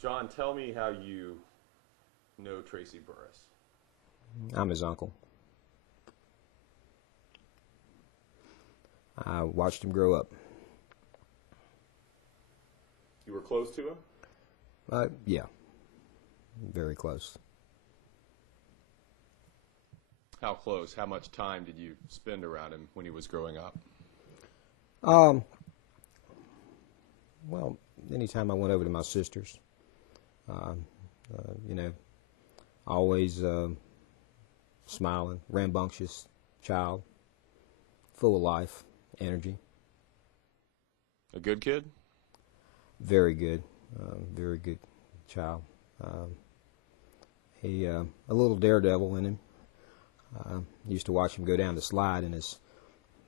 John, tell me how you know Tracy Burris. I'm his uncle. I watched him grow up. You were close to him? Yeah, very close. How close? How much time did you spend around him when he was growing up? Well, anytime I went over to my sister's, you know, always smiling, rambunctious child, full of life, energy. A good kid? Very good child. He a little daredevil in him. Used to watch him go down the slide in his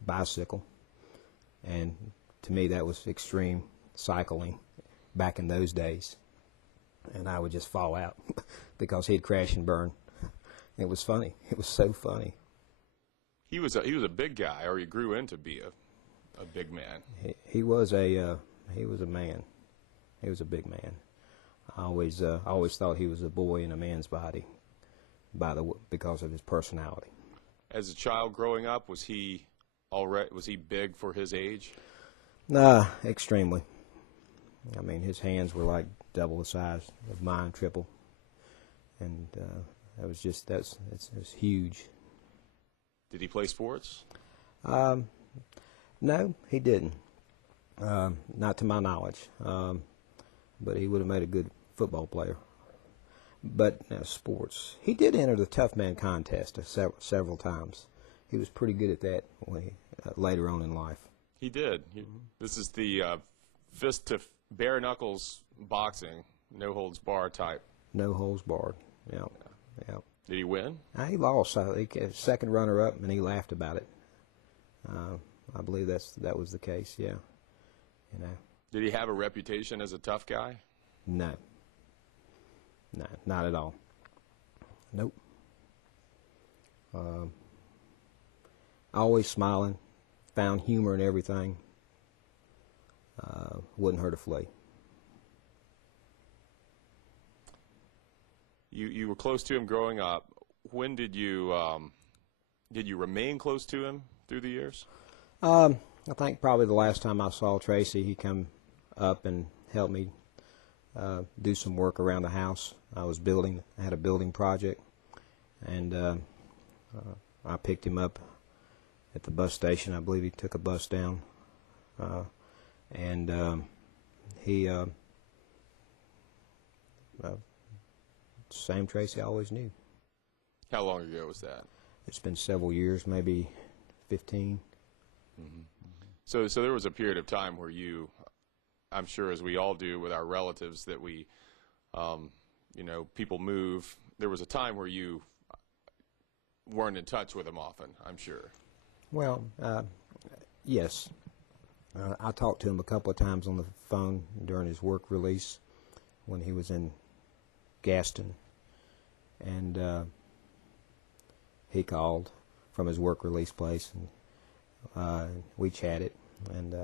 bicycle, and to me that was extreme cycling back in those days. And I would just fall out because he'd crash and burn. It was funny. It was so funny. He was a big guy, or he grew into be a big man. He was a man. He was a big man. I always thought he was a boy in a man's body, because of his personality. As a child growing up, was he big for his age? Nah, extremely. I mean, his hands were like double the size of mine, triple, and it's huge. Did he play sports? No, he didn't. Not to my knowledge. But he would have made a good football player. But sports, he did enter the Tough Man contest several times. He was pretty good at that later on in life. He did. This is the fist to bare knuckles boxing, no holds barred type. No holds barred. Yeah. Did he win? He lost. He second runner up, and he laughed about it. I believe that was the case. Yeah. You know. Did he have a reputation as a tough guy? No. No, not at all. Nope. Always smiling, found humor in everything. Wouldn't hurt a flea. You were close to him growing up. When did you remain close to him through the years? I think probably the last time I saw Tracy, he come up and helped me do some work around the house. I had a building project, and I picked him up at the bus station. I believe he took a bus down, and he same Tracy I always knew. How long ago was that? It's been several years, maybe 15. Mm-hmm. So there was a period of time where you, I'm sure as we all do with our relatives, that we, people move. There was a time where you weren't in touch with them often, I'm sure. Well, yes. I talked to him a couple of times on the phone during his work release when he was in Gaston, and he called from his work release place, and we chatted, and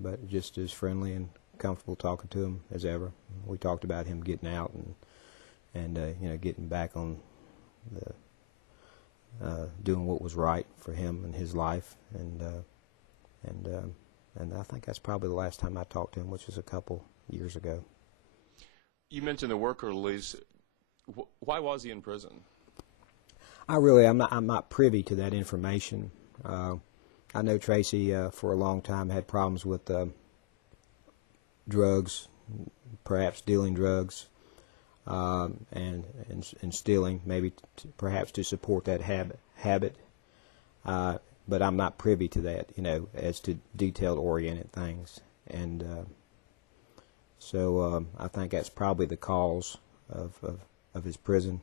but just as friendly and comfortable talking to him as ever. We talked about him getting out and getting back on the doing what was right for him and his life, and I think that's probably the last time I talked to him, which was a couple years ago. You mentioned the work release. Why was he in prison? I'm not privy to that information. I know Tracy for a long time had problems with drugs, perhaps dealing drugs, and stealing, maybe perhaps to support that habit. But I'm not privy to that, as to detailed-oriented things, and so I think that's probably the cause of his prison.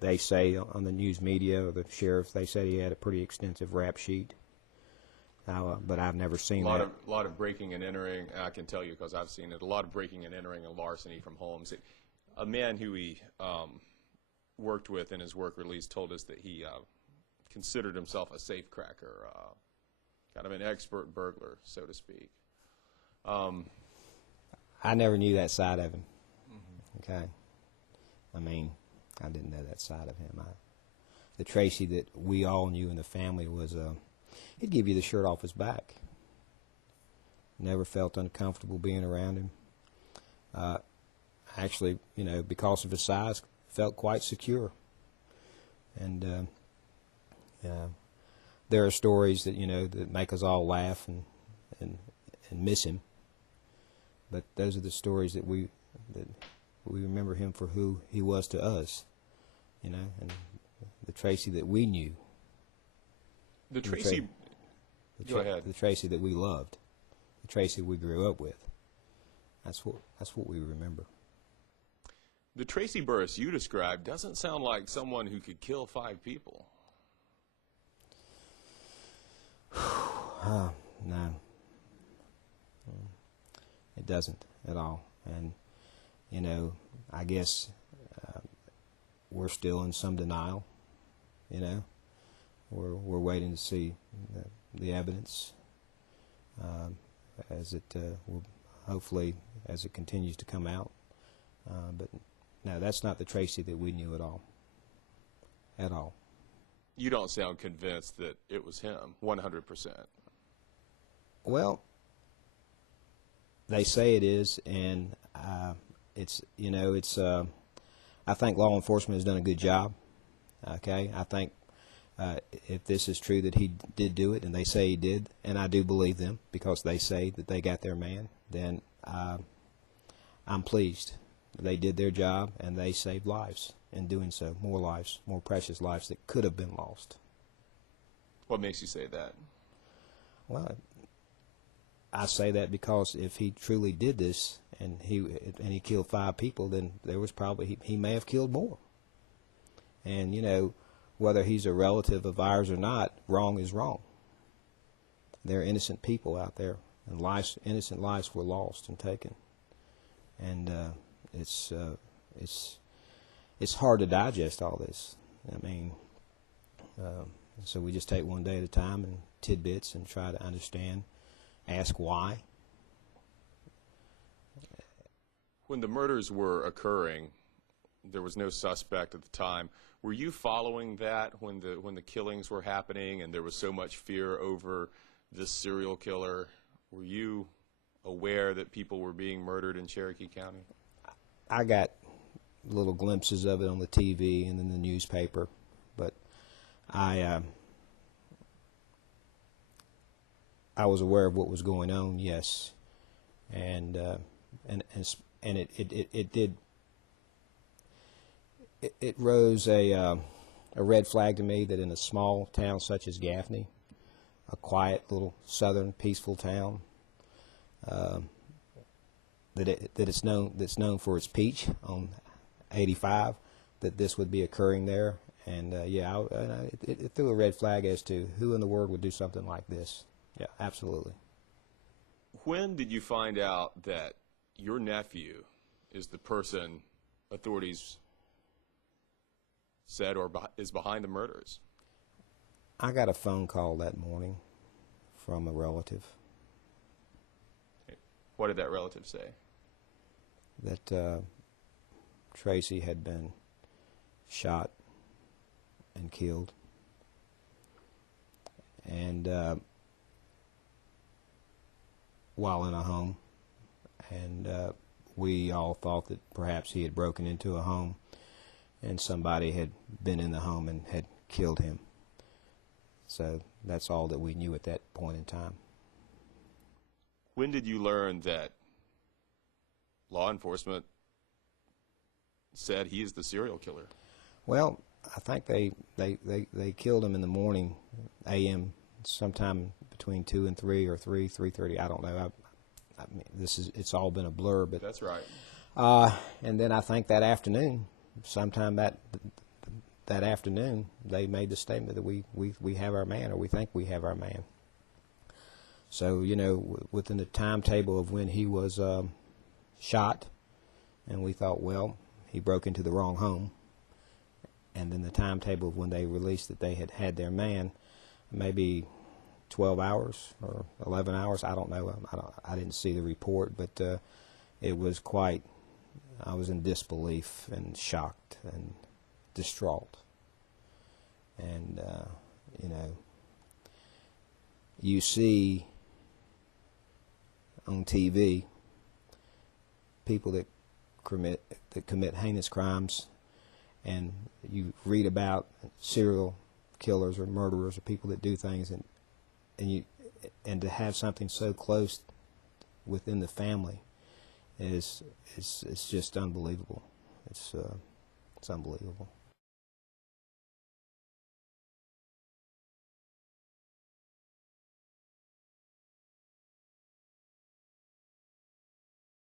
They say on the news media, or the sheriff, they said he had a pretty extensive rap sheet, but I've never seen that. A lot of breaking and entering, and I can tell you because I've seen it, a lot of breaking and entering and larceny from homes. A man who he worked with in his work release told us that he considered himself a safecracker, kind of an expert burglar, so to speak. I never knew that side of him. Okay, I mean, I didn't know that side of him. The Tracy that we all knew in the family was, he'd give you the shirt off his back. Never felt uncomfortable being around him. Actually, you know, because of his size, felt quite secure. And there are stories that, you know, that make us all laugh and miss him. But those are the stories that we remember him for who he was to us, you know, and the Tracy that we knew. The Tracy. Go ahead. The Tracy that we loved, the Tracy we grew up with. That's what we remember. The Tracy Burris you described doesn't sound like someone who could kill 5 people. No. It doesn't at all. And, you know, I guess we're still in some denial, you know. We're waiting to see the evidence as it will, hopefully, as it continues to come out. But no, that's not the Tracy that we knew at all. At all. You don't sound convinced that it was him, 100%. Well, they say it is, and it's, you know, it's. I think law enforcement has done a good job. Okay, I think if this is true that he did do it, and they say he did, and I do believe them because they say that they got their man, then I'm pleased. They did their job, and they saved lives in doing so. More lives, more precious lives that could have been lost. What makes you say that? Well, I say that because if he truly did this and he killed 5 people, then there was probably he may have killed more. And you know, whether he's a relative of ours or not, wrong is wrong. There are innocent people out there, and innocent lives were lost and taken. And it's hard to digest all this. I mean, so we just take one day at a time and tidbits and try to understand, ask why. When the murders were occurring, there was no suspect at the time. Were you following that when the killings were happening and there was so much fear over this serial killer? Were you aware that people were being murdered in Cherokee County? I got little glimpses of it on the TV and in the newspaper, but I was aware of what was going on, yes, and it rose a red flag to me that in a small town such as Gaffney, a quiet little southern peaceful town, that's known for its peach on 85, that this would be occurring there, and it threw a red flag as to who in the world would do something like this. Yeah, absolutely. When did you find out that your nephew is the person authorities said is behind the murders? I got a phone call that morning from a relative. What did that relative say? That Tracy had been shot and killed. And while in a home, and we all thought that perhaps he had broken into a home and somebody had been in the home and had killed him. So that's all that we knew at that point in time. When did you learn that law enforcement said he is the serial killer? Well, I think they killed him in the morning, a.m., sometime between 2 and 3 or 3:30. I don't know. I mean, it's all been a blur, but that's right. And then I think that afternoon, sometime that afternoon, they made the statement that we have our man, or we think we have our man. So, you know, within the timetable of when he was shot, and we thought, well, he broke into the wrong home. And then the timetable of when they released that they had their man, maybe 12 hours or 11 hours, I don't know. I didn't see the report, but it was quite, I was in disbelief and shocked and distraught. And, you know, you see on TV people that commit heinous crimes, and you read about serial killers or murderers or people that do things, and to have something so close within the family is just unbelievable. It's unbelievable.